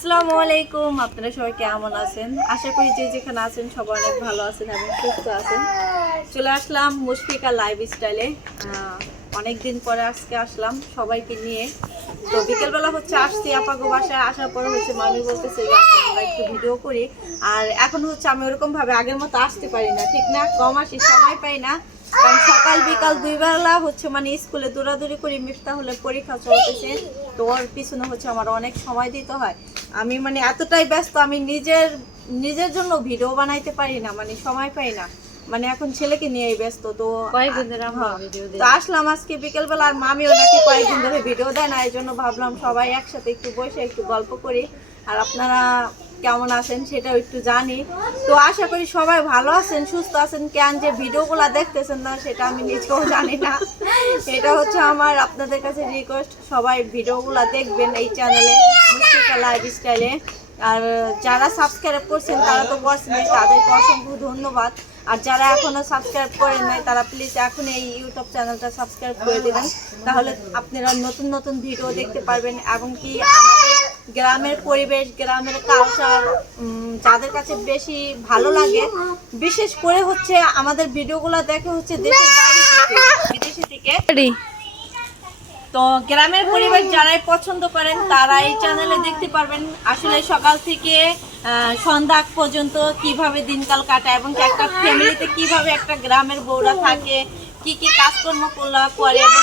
আসসালামু আলাইকুম, আপনারা সবাই কেমন আছেন? আশা করি যে যেখানে আছেন সবাই অনেক ভালো আছেন এবং সুস্থ আছেন। চলে আসলাম মুশফিকা লাইফ স্টাইলে। অনেক দিন পরে আজকে আসলাম সবাইকে নিয়ে। তো বিকেলবেলা হচ্ছে আসছি আপাগো বাসায় আসার পরে হচ্ছে মামি বলতেছে যে আমরা একটু ভিডিও করি। আর এখন হচ্ছে আমি ওরকম ভাবে আগের মতো আসতে পারি না, ঠিক না? কম আসি, সময় পাই না। কারণ সকাল বিকাল দুই বেলা হচ্ছে মানে স্কুলে দৌড়াদৌড়ি করি মিফতা হলে পরীক্ষা চলতেছে। তো ওর পিছনে হচ্ছে আমার অনেক সময় দিতে হয়। আমি মানে এতটাই ব্যস্ত আমি নিজের নিজের জন্য ভিডিও বানাইতে পারি না মানে সময় পাই না। মানে এখন ছেলেকে নিয়েই ব্যস্ত তো হ্যাঁ। তো আসলাম আজকে বিকেলবেলা আর মামিও নাকি কয়েকদিন ধরে ভিডিও দেয় না এই জন্য ভাবলাম সবাই একসাথে একটু বসে একটু গল্প করি। আর আপনারা কেমন আছেন সেটাও একটু জানি। তো আশা করি সবাই ভালো আছেন, সুস্থ আছেন। কেন যে ভিডিওগুলো দেখতেছেন না, সেটা আমি নিজেও জানি না। এটা হচ্ছে আমার আপনাদের কাছে রিকোয়েস্ট সবাই ভিডিওগুলো দেখবেন এই চ্যানেলে মুস্তিকা লাইফ স্টাইলে আর যারা সাবস্ক্রাইব করছেন, তারা তো করছেন, তাদেরকে অসংখ্য ধন্যবাদ। আর যারা এখনও সাবস্ক্রাইব করেন নাই, তারা প্লিজ এখন এই ইউটিউব চ্যানেলটা সাবস্ক্রাইব করে দিবেন। তাহলে আপনারা নতুন নতুন ভিডিও দেখতে পারবেন, এবং কি আমাদের গ্রামের পরিবেশ গ্রামের কালচার যাদের কাছে বেশি ভালো লাগে। বিশেষ করে হচ্ছে আমাদের ভিডিওগুলো দেখে হচ্ছে দেশের বাইরে থেকে বিদেশি থেকে। তো গ্রামের পরিবেশ যারাই পছন্দ করেন তারা এই চ্যানেলে দেখতে পারবেন। আসলে সকাল থেকে সন্ধ্যা পর্যন্ত কীভাবে দিনকাল কাটায় এবং একটা ফ্যামিলিতে কীভাবে একটা গ্রামের বউরা থাকে কি কি কাজকর্ম করলা করে এবং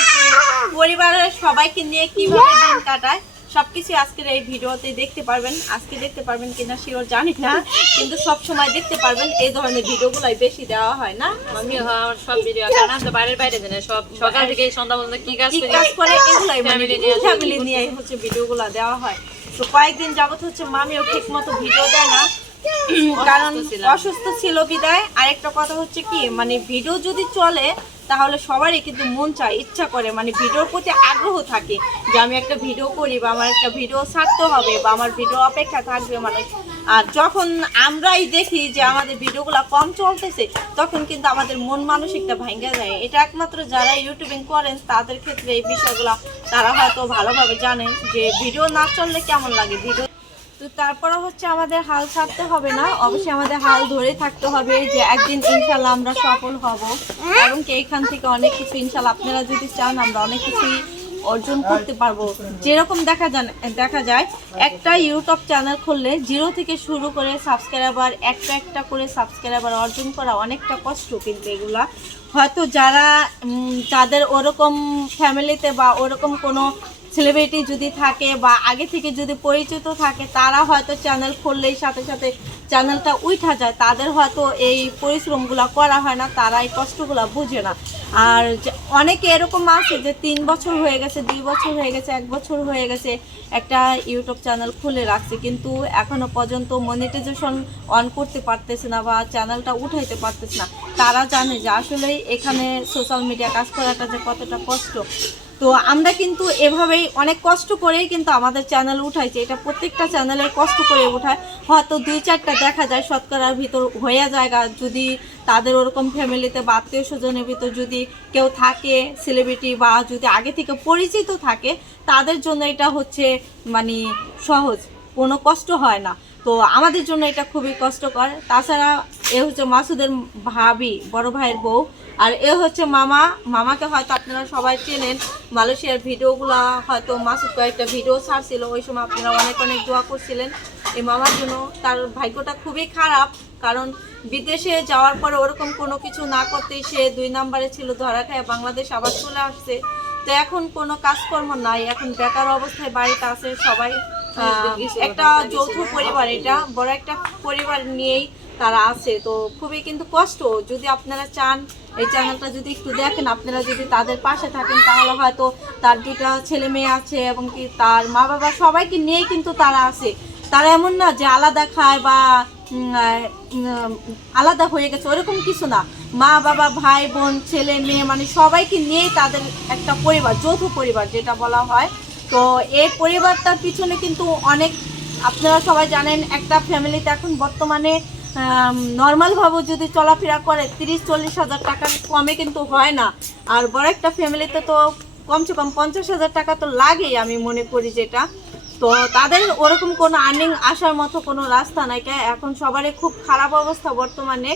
পরিবারের সবাইকে নিয়ে কীভাবে দিন কাটায় সবকিছু আজকের এই ভিডিওতে দেখতে পারবেন। আজকে দেখতে পারবেন কিনা শিওর জানি না কিন্তু সব সময় দেখতে পারবেন এই ধরনের ভিডিওগুলাই বেশি দেওয়া হয় না। আমি আমার সব ভিডিও কারণ আমি তো বাইরের বাইরে জানি সব সকাল থেকে সন্ধ্যা পর্যন্ত কি কাজ করি? কাজ করে এগুলাই মানে ফ্যামিলি নিয়ে হচ্ছে ভিডিওগুলো দেওয়া হয়। তো কয়েকদিন যাবত হচ্ছে মামিও ঠিক মতো ভিডিও দেয় না। কারণ অসুস্থ ছিল বিদায়। আরেকটা কথা হচ্ছে কি মানে ভিডিও যদি চলে তাহলে সবারই কিন্তু মন চায়, ইচ্ছা করে মানে ভিডিওর প্রতি আগ্রহ থাকে যে আমি একটা ভিডিও করি বা আমার একটা ভিডিও ছাড়তে হবে বা আমার ভিডিও অপেক্ষা থাকবে মানুষ। আর যখন আমরাই দেখি যে আমাদের ভিডিওগুলো কম চলতেছে, তখন কিন্তু আমাদের মন মানসিকটা ভাঙ্গা যায়। এটা একমাত্র যারা ইউটিউবিং করেন, তাদের ক্ষেত্রে এই বিষয়গুলো তারা হয়তো ভালোভাবে জানেন যে ভিডিও না চললে কেমন লাগে? ভিডিও তো তারপরে হচ্ছে আমাদের হাল ছাড়তে হবে না। অবশ্যই আমাদের হাল ধরে থাকতে হবে যে একদিন ইনশাল্লাহ আমরা সফল হব। কারণ কি এখান থেকে অনেক কিছু ইনশাল্লাহ আপনারা যদি চান, আমরা অনেক কিছুই অর্জন করতে পারব। যেরকম দেখা যান দেখা যায়, একটা ইউটিউব চ্যানেল খুললে জিরো থেকে শুরু করে সাবস্ক্রাইবার, একটা একটা করে সাবস্ক্রাইবার অর্জন করা অনেকটা কষ্ট। কিন্তু এগুলা হয়তো যারা যাদের ওরকম ফ্যামিলিতে বা ওরকম কোনো সেলিব্রিটি যদি থাকে বা আগে থেকে যদি পরিচিত থাকে, তারা হয়তো চ্যানেল খুললেই সাথে সাথে চ্যানেলটা উঠা যায়। তাদের হয়তো এই পরিশ্রমগুলো করা হয় না, তারা এই কষ্টগুলো বুঝে না। আর অনেকে এরকম আছে যে তিন বছর হয়ে গেছে, দুই বছর হয়ে গেছে, এক বছর হয়ে গেছে একটা ইউটিউব চ্যানেল খুলে রাখছে। কিন্তু এখনও পর্যন্ত মনিটাইজেশন অন করতে পারতেছে না বা চ্যানেলটা উঠাইতে পারতেছে না। তারা জানে যে আসলে এখানে সোশ্যাল মিডিয়া কাজ করাটা যে কতটা কষ্ট। তো আমরা কিন্তু এভাবেই অনেক কষ্ট করেই কিন্তু আমাদের চ্যানেল উঠাইছে। এটা প্রত্যেকটা চ্যানেলের কষ্ট করে উঠায়। হয়তো দুই চারটা দেখা যায় শতকরার ভিতর হয়ে জায়গা যদি তাদের ওরকম ফ্যামিলিতে বা আত্মীয় স্বজনের ভিতর যদি কেউ থাকে সেলিব্রিটি বা যদি আগে থেকে পরিচিত থাকে, তাদের জন্য এটা হচ্ছে মানে সহজ। কোনো কষ্ট হয় না। তো আমাদের জন্য এটা খুবই কষ্টকর। তাছাড়া এ হচ্ছে মাসুদের ভাবি, বড় ভাইয়ের বউ। আর এ হচ্ছে মামা। মামাকে হয়তো আপনারা সবাই চেনেন। মালয়েশিয়ার ভিডিওগুলো হয়তো মাসুদ কয়েকটা ভিডিও ছাড়ছিল। ওই সময় আপনারা অনেক অনেক দোয়া করছিলেন। এই মামার জন্য তার ভাগ্যটা খুবই খারাপ। কারণ বিদেশে যাওয়ার পরে ওরকম কোনো কিছু না করতেই সে দুই নম্বরে ছিল ধরা খায় বাংলাদেশ আবার চলে আসছে। তো এখন কোনো কাজকর্ম নাই। এখন বেকার অবস্থায় বাড়িতে আছে সবাই। একটা যৌথ পরিবার এটা বড় একটা পরিবার নিয়েই তারা আছে। তো খুবই কিন্তু কষ্ট। যদি আপনারা চান এই চ্যানেলটা যদি একটু দেখেন আপনারা যদি তাদের পাশে থাকেন তাহলে হয়তো তার দুটা ছেলে মেয়ে আছে এবং কি তার মা বাবা সবাইকে নিয়েই কিন্তু তারা আছে। তারা এমন না যে আলাদা খায় বা আলাদা হয়ে গেছে ওরকম কিছু না। মা বাবা ভাই বোন ছেলে মেয়ে মানে সবাইকে নিয়েই তাদের একটা পরিবার যৌথ পরিবার যেটা বলা হয়। তো এই পরিবারটার পিছনে কিন্তু অনেক, আপনারা সবাই জানেন একটা ফ্যামিলিতে এখন বর্তমানে নর্মালভাবে যদি চলাফেরা করে তিরিশ, চল্লিশ হাজার টাকার কমে কিন্তু হয় না। আর বড় একটা ফ্যামিলিতে তো কমসে কম পঞ্চাশ হাজার টাকা তো লাগেই আমি মনে করি যেটা। তো তাদের ওরকম কোনো আর্নিং আসার মতো কোনো রাস্তা নাই। এখন সবারই খুব খারাপ অবস্থা বর্তমানে।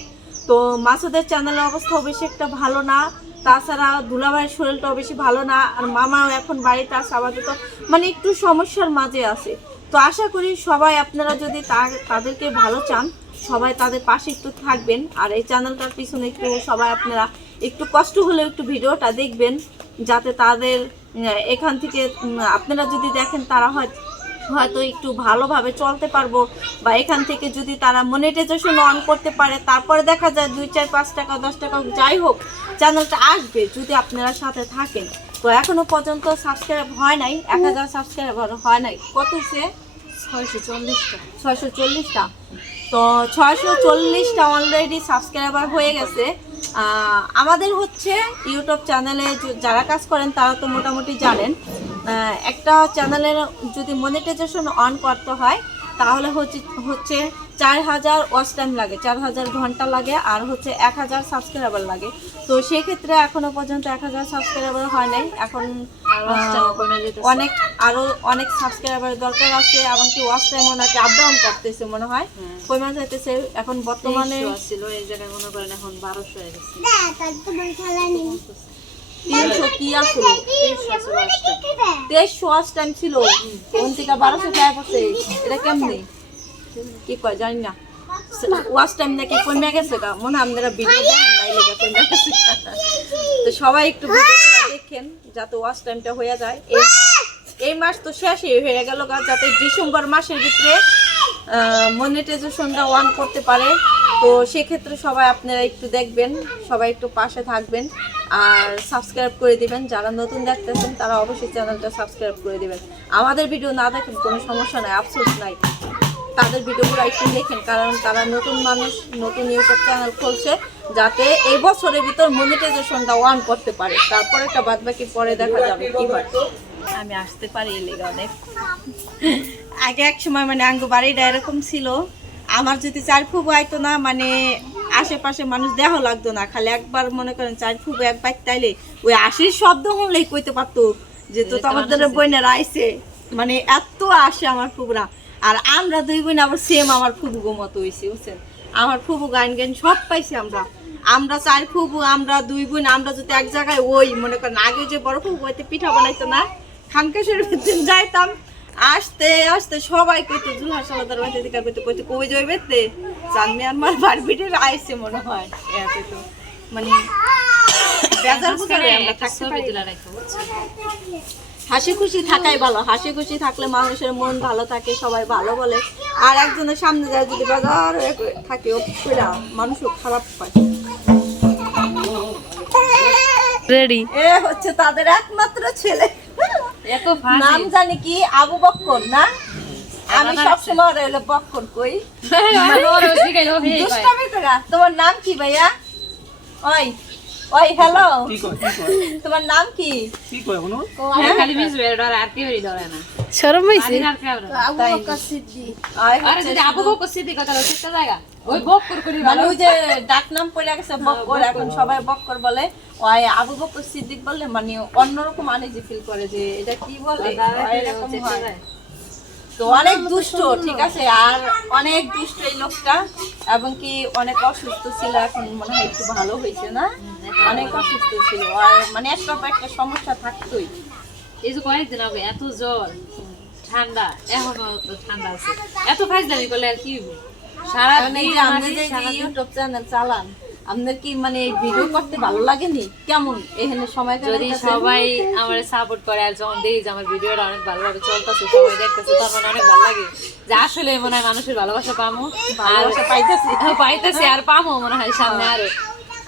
তো মাসুদের চ্যানেলের অবস্থা বেশি একটা ভালো না। তাছাড়া দুলাভাইয়ের শরীরটাও বেশি ভালো না, আর মামাও এখন বাড়িতে আসে আপাতত। মানে একটু সমস্যার মাঝে আছে। তো আশা করি সবাই আপনারা যদি তাদেরকে ভালো চান, সবাই তাদের পাশে একটু থাকবেন। আর এই চ্যানেলটার পিছনে একটু সবাই আপনারা একটু কষ্ট হলেও একটু ভিডিওটা দেখবেন, যাতে তাদের, এখান থেকে আপনারা যদি দেখেন তারা হয় হয়তো একটু ভালোভাবে চলতে পারব বা এখান থেকে যদি তারা মনিটাইজেশন অন করতে পারে তারপরে দেখা যায় দুই চার পাঁচ টাকা দশ টাকা যাই হোক চ্যানেলটা আসবে যদি আপনারা সাথে থাকেন। তো এখনও পর্যন্ত সাবস্ক্রাইব হয় নাই এক হাজার সাবস্ক্রাইবার হয় নাই। কত সে? ছয়শো চল্লিশটা। ছয়শো চল্লিশটা। তো ছয়শো চল্লিশটা অলরেডি সাবস্ক্রাইবার হয়ে গেছে। আমাদের হচ্ছে ইউটিউব চ্যানেলে যারা কাজ করেন তারা তো মোটামুটি জানেন। একটা চ্যানেলের যদি মনিটাইজেশন অন করতে হয় তাহলে হচ্ছে হচ্ছে চার হাজার ওয়াচ টাইম লাগে চার হাজার ঘণ্টা লাগে আর হচ্ছে এক হাজার সাবস্ক্রাইবার লাগে। তো সেক্ষেত্রে এখনও পর্যন্ত এক হাজার সাবস্ক্রাইবার হয় নাই। এখন। অনেক আরও অনেক সাবস্ক্রাইবার দরকার আছে এমনকি ওয়াচ টাইম ওনাকে আপ ডাউন করতেছে মনে হয়। হ্যাঁ। কমে যাইতেছে এখন বর্তমানে ছিল এই জায়গায় মনে করেন এখন বারোশো হয়ে গেছে। তিনশো কি আসলো তেইশশো টাইম ছিল। থেকে বারোশো টাকা। এটা কেমনি? কি কয় জানি না। ওয়াচ টাইম নাকি কমে গেছে গা? মনে আপনারা ভিডিও দেখেন নাই লেগে কমে গেছে তো সবাই একটু দেখেন যাতে ওয়াচ টাইমটা হয়ে যায়। এই এই মাস তো শেষই হয়ে গেল গা যাতে ডিসেম্বর মাসের ভিতরে মনিটাইজেশনটা অন করতে পারে। তো সেক্ষেত্রে সবাই আপনারা একটু দেখবেন, সবাই একটু পাশে থাকবেন আর সাবস্ক্রাইব করে দিবেন। যারা নতুন দেখতেছেন, তারা অবশ্যই চ্যানেলটা সাবস্ক্রাইব করে দিবেন। আমাদের ভিডিও না দেখেন, কোনো সমস্যা নাই, আফসোস নাই। তাদের ভিডিওগুলো একটু দেখেন, কারণ তারা নতুন মানুষ, নতুন ইউটিউব চ্যানেল খুলছে, যাতে এই বছরের ভিতর মনিটাইজেশনটা অন করতে পারে। তারপরে একটা বাদ বাকি পরে দেখা যাবে কি হয়। আমি আসতে পারি এই লেগে অনেক। আগে এক সময় মানে আঙ্গু বাড়িটা এরকম ছিল। আমার যদি চার ফুবু আইতো না মানে আশেপাশে মানুষ দেহ লাগতো না খালি একবার মনে করেন চার ফুবু এক বাইক তাইলে ওই আশির শব্দ হলেই কইতে পারতো যে তো তোমাদের বোনেরা আইছে। মানে এত আসে আমার ফুবুরা। আর আমরা দুই বোন আবার সেম আমার ফুবুগো মতো হয়েছে বুঝছেন? আমার ফুবু গান গান সব পাইছি আমরা। আমরা চার ফুবু আমরা দুই বোন আমরা যদি এক জায়গায় ওই মনে করেন আগে যে বড় ফুবু হইতে পিঠা বানাইতো না খানকাশের যাইতাম আসতে আসতে সবাই কইতো জুলহার সালাদার বাড়িতে দিকে কইতো কইতো কই যাই বেতে জানমি আমার বারবিটের আইছে মনে হয় এত তো মানে বেজার বুঝারে আমরা থাকতে পারি। তুলে রাখো, হাসি খুশি থাকাই ভালো হাসি খুশি থাকলে মানুষের মন ভালো থাকে সবাই ভালো বলে। আর একজনের সামনে যায় যদি বাজার হয়ে থাকে মানুষও খারাপ পায় রেডি এ হচ্ছে তাদের একমাত্র ছেলে। নাম জানি কি? আবু বক্কর না? আমি সবসময় রইল বক্কর কই। ওর লোক এই কয়। দুষ্টামি করা। তোমার নাম কি ভাইয়া? ওই ওই হ্যালো। তোমার নাম কি? শরম হয়েছে। আবু বক্কর সিদ্দিক। আরে যদি আবু বকর সিদ্দিক কথা বলে সেটা জায়গা? ওই বক করে করে মানে ওই যে ডাক নাম পড়ে গেছে বক্কর এখন সবাই বক্কর বলে। ওই আবু বক্কর সিদ্দিক বললে মানে অন্যরকম আনেজি ফিল করে যে এটা কি বলে? এরকম হয়। তো অনেক দুষ্ট ঠিক আছে? আর অনেক দুষ্ট এই লোকটা এবং কি অনেক অসুস্থ ছিল এখন মনে হয় একটু ভালো হয়েছে না? অনেক অসুস্থ ছিল। আর মানে একটা একটা সমস্যা থাকতোই। এই যে কয়েকদিন আগে এত জ্বর ঠান্ডা এখনও ঠান্ডা আছে। এত ফাইজদামি করলে আর কি ইউটিউব চ্যানেল চালান আপনার কি মানে ভিডিও করতে ভালো লাগেনি? কেমন? এখানে সময় যদি সবাই আমার সাপোর্ট করে আর যখন দেখি যে আমার ভিডিওটা অনেক ভালোভাবে চলতেছে সবাই দেখতেছে তখন অনেক ভালো লাগে। যে আসলে মনে হয় মানুষের ভালোবাসা পামো। আর ভালোবাসা পাইতেছি পাইতেছি আর পামো মনে হয় সামনে আরও।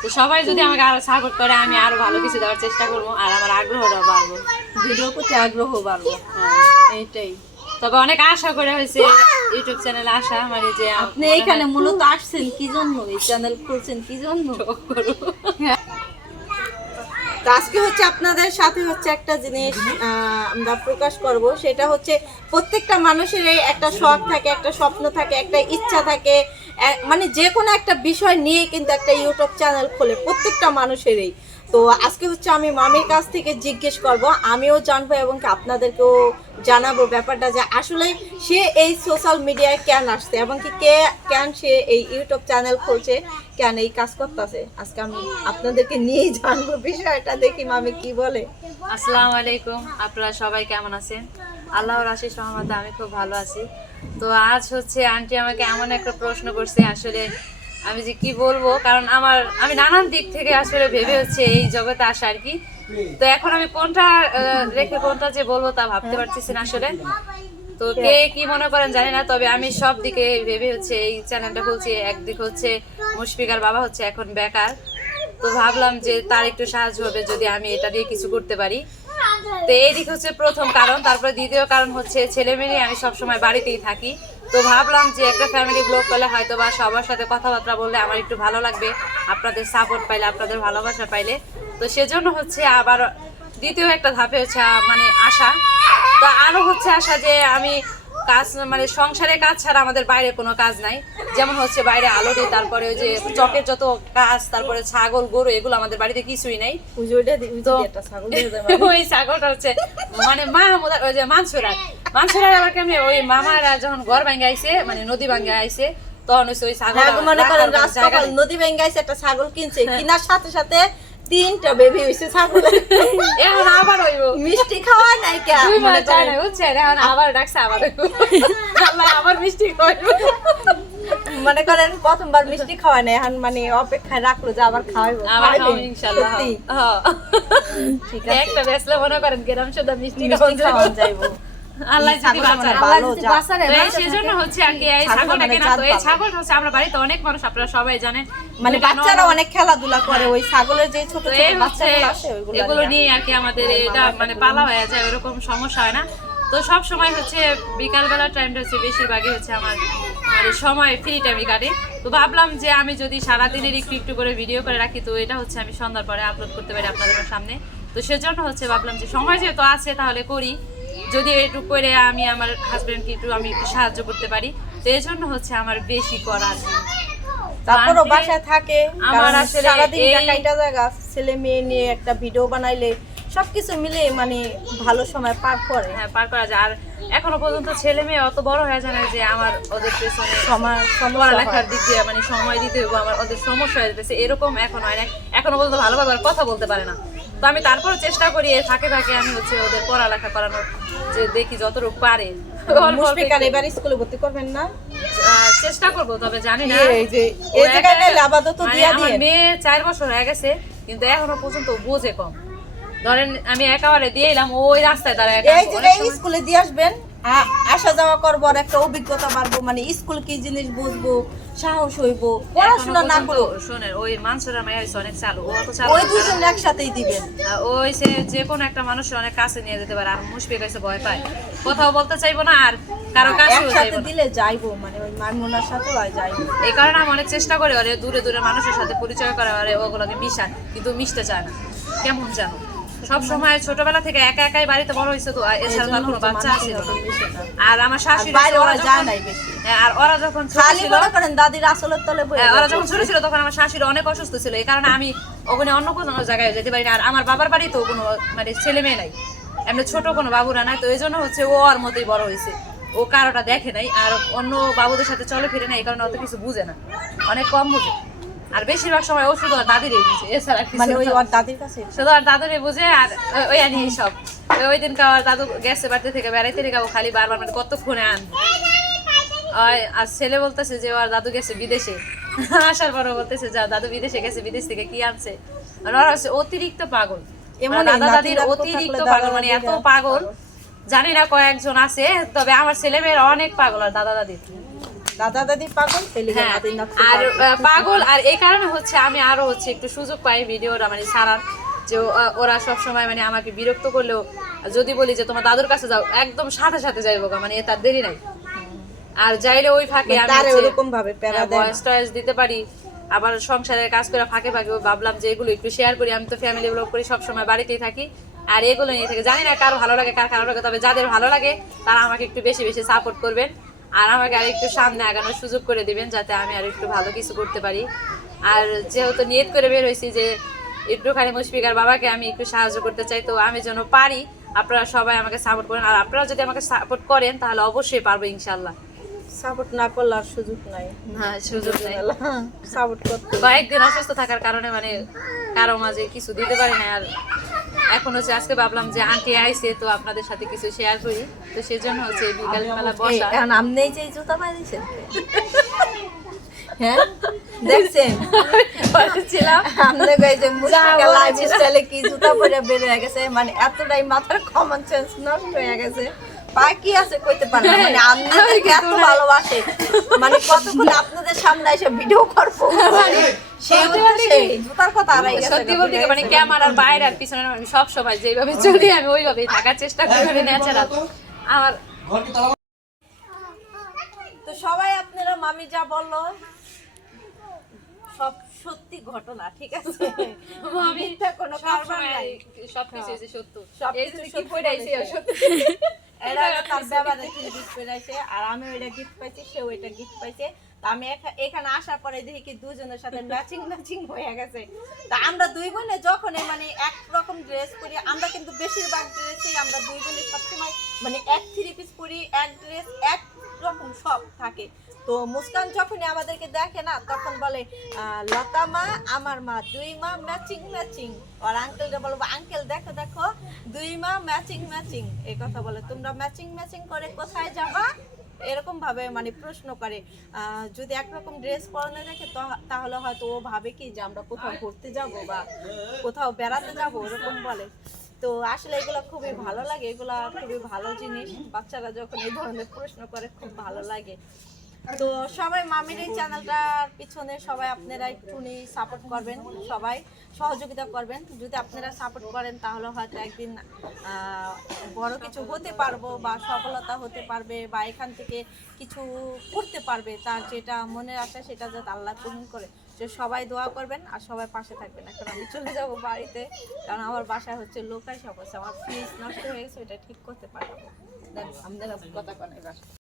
তো সবাই যদি আমাকে আরও সাপোর্ট করে আমি আরও ভালো কিছু দেওয়ার চেষ্টা করব আর আমার আগ্রহটাও বাড়বো। ভিডিও করতে আগ্রহ বাড়বো। এইটাই। তবে অনেক আশা করে হয়েছে ইউটিউব চ্যানেলে আসা মানে যে আপনি এইখানে মূলত আসছেন কি জন্য? এই চ্যানেল খুলছেন কি জন্য? আজকে হচ্ছে আপনাদের সাথে হচ্ছে একটা জিনিস আহ, আমরা প্রকাশ করব। সেটা হচ্ছে প্রত্যেকটা মানুষের একটা শখ থাকে একটা স্বপ্ন থাকে একটা ইচ্ছা থাকে। মানে যে কোনো একটা বিষয় নিয়ে কিন্তু একটা ইউটিউব চ্যানেল খোলে প্রত্যেকটা মানুষেরই। তো আজকে হচ্ছে আমি মামির কাছ থেকে জিজ্ঞেস করব, আমিও জানব এবং আপনাদেরকেও জানাব ব্যাপারটা যে আসলে সে এই সোশ্যাল মিডিয়ায় কেন আসছে এবং কি কে, কেন সে এই ইউটিউব চ্যানেল খুলছে, কেন এই কাজ করতেছে? আজকে আমি আপনাদেরকে নিয়েই জানব বিষয়টা, দেখি মামি কি বলে। আসসালামু আলাইকুম, আপনারা সবাই কেমন আছেন? আল্লাহর আশিস রহমতে আমি খুব ভালো আছি। তো আজ হচ্ছে আন্টি আমাকে এমন একটা প্রশ্ন করছে, আসলে আমি যে কি বলব, কারণ আমার, আমি নানান দিক থেকে আসলে ভেবে হচ্ছে এই জগতে আসা আর কি। তো এখন আমি কোনটা রেখে কোনটা যে বলব তা ভাবতে পারতেছি না আসলে। তো কে কি মনে করেন জানি না, তবে আমি সব দিকে ভেবে হচ্ছে এই চ্যানেলটা খুলছি। একদিক হচ্ছে মুশফিকার বাবা হচ্ছে এখন বেকার। তো ভাবলাম যে তার একটু সাহায্য হবে যদি আমি এটা দিয়ে কিছু করতে পারি। তো এইদিক হচ্ছে প্রথম কারণ, তারপরে দ্বিতীয় কারণ হচ্ছে ছেলে মেয়ে আমি সবসময় বাড়িতেই থাকি। তো ভাবলাম যে একটা ফ্যামিলি ব্লগ করলে হয়তো বা সবার সাথে কথাবার্তা বললে আমার একটু ভালো লাগবে, আপনাদের সাপোর্ট পাইলে, আপনাদের ভালোবাসা পাইলে। তো সেজন্য হচ্ছে আবার দ্বিতীয় একটা ধাপে হচ্ছে মানে আশা। তো আরও হচ্ছে আশা যে আমি কাজ মানে সংসারের কাজ ছাড়া আমাদের বাইরে কোনো কাজ নাই। যেমন হচ্ছে বাইরে আলো দিই তারপরে ওই যে চকের যত কাজ তারপরে ছাগল গরু এগুলো আমাদের বাড়িতে কিছুই নেই। তো। ওই ছাগলটা হচ্ছে মানে মা মোদা- ওই যে মানসুরার মানসুরার আবার কেমনি ওই মামারা যখন ঘর ভাঙ্গে আইছে মানে নদী ভাঙ্গে আইছে তখন ওই ছাগল হ্যাঁ, মনে করেন নদী ভেঙ্গাইছে একটা ছাগল কিনছে কিনার সাথে সাথে তিনটা বেবি হয়েছে ছাগল। এখন আবার হইব। মিষ্টি খাওয়া নাই কে? দুই মনে মাস যায় করেন। না বুঝছেন? এখন আবার ডাকছে আবার আল্লাহ আবার মিষ্টি খাওয়াইব। মনে করেন প্রথমবার মিষ্টি খাওয়া নাই এখন মানে অপেক্ষায় রাখল যে আবার খাওয়াইবো। আবার। ইনশাআল্লাহ হ্যাঁ। ঠিক আছে। একটা বেসলে মনে করেন গ্রাম শুধু মিষ্টি যাইব। যাইবো। আল্লাহ যদি বাঁচায়। ভালো যা- তো এই সেজন্য হচ্ছে আর কি এই ছাগলটা মানে কেনা তো এই ভালো। হচ্ছে আমরা বাড়িতে অনেক মানুষ আপনারা সবাই জানেন। মানে বাচ্চারা অনেক খেলাধুলা করে ওই ছাগলের যে ছোট ছোট বাচ্চাগুলো আসে ওইগুলো এগুলো নিয়ে। নিয়ে আর কি আমাদের এটা মানে পালা হয়ে যায় ওরকম সমস্যা হয় না। তো সব সময় হচ্ছে বিকালবেলার টাইমটা হচ্ছে বেশিরভাগই হচ্ছে আমার মানে সময় ফ্রি টাইমই কাটে। তো ভাবলাম যে আমি যদি সারাদিনের একটু একটু করে ভিডিও করে রাখি তো এটা হচ্ছে আমি সন্ধ্যার পরে আপলোড করতে পারি আপনাদের সামনে। তো সেজন্য হচ্ছে ভাবলাম যে সময় যেহেতু আছে তাহলে করি। যদি একটু করে আমি আমার হাজব্যান্ডকে একটু আমি একটু সাহায্য করতে পারি তো এই জন্য হচ্ছে আমার বেশি করা। তারপরও বাসায় থাকে আমার আসলে সারাদিন জায়গা ছেলে মেয়ে নিয়ে একটা ভিডিও বানাইলে সবকিছু মিলে মানে ভালো সময় পার করে। হ্যাঁ পার করা যায়। আর এখনও পর্যন্ত ছেলে মেয়ে অত বড় হয়ে যায় না যে আমার ওদের পেছনে সময় পড়ালেখার দিক দিয়ে মানে সময় দিতে হইব আমার ওদের সমস্যা হয়ে যেতেছে। এরকম এখন হয় না এখনও পর্যন্ত ভালোভাবে আর কথা বলতে পারে না। তো আমি তারপরে চেষ্টা করি এর ফাঁকে ফাঁকে আমি হচ্ছে ওদের পড়ালেখা করানোর যে দেখি যতটুকু পারে। মুশফিকার এবার স্কুলে ভর্তি করবেন না? চেষ্টা করব তবে জানি না। এই যে এই জায়গায় আপাতত মানে দিয়া আমার দিয়ে মেয়ে চার বছর হয়ে গেছে কিন্তু এখনও পর্যন্ত বোঝে কম। ধরেন আমি একেবারে দিয়ে এলাম ওই রাস্তায় দাঁড়ায় এই জায়গায় স্কুলে দিয়ে আসবেন আসা যাওয়া করব আর একটা অভিজ্ঞতা বাড়বো মানে স্কুল কি জিনিস বুঝব সাহস হইবো পড়াশোনা না করো। শোনেন ওই মানসুরা মাইয়া হইছে অনেক চালু ও অত চালু ওই। দুজন একসাথেই দিবেন। ওই সে যে কোনো একটা মানুষের অনেক কাছে নিয়ে যেতে পারে আর মুশফিক হয়েছে ভয় পায়। কোথাও বলতে চাইব না আর কারও কাছেও একসাথে দিলে যাইবো মানে ওই মাইমুনার সাথে আর যাইবো। এই কারণে আমি অনেক চেষ্টা করি ওরে দূরে দূরে মানুষের সাথে পরিচয় করা ওরে ওগুলোকে মিশান কিন্তু মিশতে চায় না। কেমন জানো সব সময় ছোটবেলা থেকে একা একাই বাড়িতে বড় হয়েছে তো এছাড়া তো আর কোনো বাচ্চা ছিল আর আমার শাশুড়ি বাইরে ওরা যায় নাই বেশি। হ্যাঁ, আর ওরা যখন খালি মনে করেন দাদির আসলের তলে হ্যাঁ, ওরা যখন ছোট ছিল তখন আমার শাশুড়ি অনেক অসুস্থ ছিল এই কারণে আমি ওখানে অন্য কোনো জায়গায় যেতে পারি না আর আমার বাবার বাড়িতেও কোনো মানে ছেলে মেয়ে নাই এমনি ছোট কোনো বাবুরা নাই তো এই জন্য হচ্ছে ও ওর মতোই বড় হয়েছে। ও কারোটা দেখে নাই আর অন্য বাবুদের সাথে চলে ফিরে না এই কারণে অত কিছু বুঝে না। অনেক কম বুঝে। আর বেশিরভাগ সময় ও শুধু ওর দাদিরই বুঝে এছাড়া মানে ওই। ওর দাদির কাছে? শুধু আর দাদুরে বুঝে আর ওই- আনি সব ওই- দিনকে আমার দাদু গেছে বাড়িতে থেকে বেড়াইতে রেখে ও খালি বারবার মানে কতক্ষণে আন। আর ছেলে বলতেছে যে ওর দাদু গেছে বিদেশে। আসার পরে বলতেছে যা দাদু বিদেশে গেছে বিদেশ থেকে কি আনছে? আর ওরা হচ্ছে অতিরিক্ত পাগল। আমার দাদা দাদির অতিরিক্ত পাগল মানে এত পাগল। জানি না কয়েকজন আছে তবে আমার ছেলে মেয়েরা অনেক পাগল আর দাদা দাদির। দাদা দাদি পাগল হ্যাঁ, আর পাগল। আর এই কারণে হচ্ছে আমি আরও হচ্ছে একটু সুযোগ পাই ভিডিওটা মানে ছাড়ার যে ওরা সব সময় মানে আমাকে বিরক্ত করলেও যদি বলি যে তোমার দাদুর কাছে যাও একদম সাথে সাথে যাইবো মানে তার দেরি নাই। আর যাইলে ওই ফাঁকে আমি তারে ভাবে ভয়েস টয়েস দিতে পারি আবার সংসারের কাজ করে ফাঁকে ফাঁকে ভাবলাম যে এগুলো একটু শেয়ার করি আমি তো ফ্যামিলি ব্লগ করি সবসময় বাড়িতেই থাকি আর এগুলো নিয়ে থাকি জানি না কার ভালো লাগে কার খারাপ লাগে তবে যাদের ভালো লাগে তারা আমাকে একটু বেশি বেশি সাপোর্ট করবেন। আর আমাকে আর একটু সামনে আগানোর সুযোগ করে দিবেন যাতে আমি আর একটু ভালো কিছু করতে পারি। আর যেহেতু নিয়ত করে বের হয়েছি যে একটুখানি মুশফিকার বাবাকে আমি একটু সাহায্য করতে চাই তো আমি যেন পারি আপনারা সবাই আমাকে সাপোর্ট করেন। আর আপনারা যদি আমাকে সাপোর্ট করেন তাহলে অবশ্যই পারব ইনশাল্লাহ সাপোর্ট না করলে আর সুযোগ নাই। সুযোগ নেই। সাপোর্ট করতে কয়েকদিন অসুস্থ থাকার কারণে মানে কারও মাঝে কিছু দিতে পারি না আর এখন হচ্ছে আজকে ভাবলাম যে আন্টি আইছে তো আপনাদের সাথে কিছু শেয়ার করি। তো সেজন্য হচ্ছে এই বিকাল বেলা বসা। এখন আপনি যে জুতা মারিয়েছেন হ্যাঁ? দেখছেন? ছিলাম আমাদের গায়ে যে মুশকিল লাইফ স্টাইলে কি জুতা পরে বের হয়ে গেছে মানে এতটাই মাথার কমন সেন্স নষ্ট হয়ে গেছে। পা কি আছে কইতে পারে মানে আপনাদেরকে এত ভালোবাসে। মানে কতক্ষণ আপনাদের সামনে এসে ভিডিও করব? সত্যি বলতে মানে ক্যামেরার বাইরে আর পিছনে আমি সব সময় যেভাবে চলি আমি ওইভাবেই থাকার চেষ্টা করি মানে ন্যাচারাল আমার তো সবাই আপনারা মামি যা বলল সব সত্যি ঘটনা ঠিক আছে? কোনো কারবার নাই। সবকিছু সত্য। সবকিছু কি পড়াইছে বলেছে। এরা তার ব্যবহারে গিফট আর আমি ওইটা গিফট পাইছি সেও এটা গিফট পাইছে। আমি এখানে আসার পরে দেখি দুজনের সাথে ম্যাচিং ম্যাচিং হয়ে গেছে। তা আমরা দুই বোনে যখন মানে এক রকম ড্রেস পরি, আমরা কিন্তু বেশিরভাগ ড্রেসেই আমরা দুই বোনে সবসময় মানে এক থ্রি পিস পরি, এক ড্রেস এক রকম সব থাকে। তো মুস্কান যখনই আমাদেরকে দেখে না, তখন বলে লতা মা, আমার মা, দুই মা ম্যাচিং ম্যাচিং আর আঙ্কেলটা বলব, আঙ্কেল, দেখো দেখো, দুই মা ম্যাচিং ম্যাচিং এই কথা বলে, তোমরা ম্যাচিং ম্যাচিং করে কোথায় যাবা? এরকম ভাবে মানে প্রশ্ন করে। যদি একরকম ড্রেস পরানো থাকে তাহলে হয়তো ও ভাবে কি যে আমরা কোথাও ঘুরতে যাব বা কোথাও বেড়াতে যাব এরকম বলে। তো আসলে এগুলো খুবই ভালো লাগে। এগুলো খুবই ভালো জিনিস। বাচ্চারা যখন এই ধরনের প্রশ্ন করে, খুব ভালো লাগে। তো সবাই মামির এই চ্যানেলটার পিছনে সবাই আপনারা একটুনি সাপোর্ট করবেন, সবাই সহযোগিতা করবেন। যদি আপনারা সাপোর্ট করেন, তাহলে হয়তো একদিন বড় কিছু হতে পারব বা সফলতা হতে পারবে বা এখান থেকে কিছু করতে পারবে, তার যেটা মনের আশা সেটা যাতে আল্লাহ পূরণ করে। যে সবাই দোয়া করবেন আর সবাই পাশে থাকবেন। এখন আমি চলে যাব বাড়িতে, কারণ আমার বাসায় হচ্ছে সব আছে। আমার ফ্রিজ নষ্ট হয়ে গেছে ওটা ঠিক করতে পারব আপনারা কথা কন এবার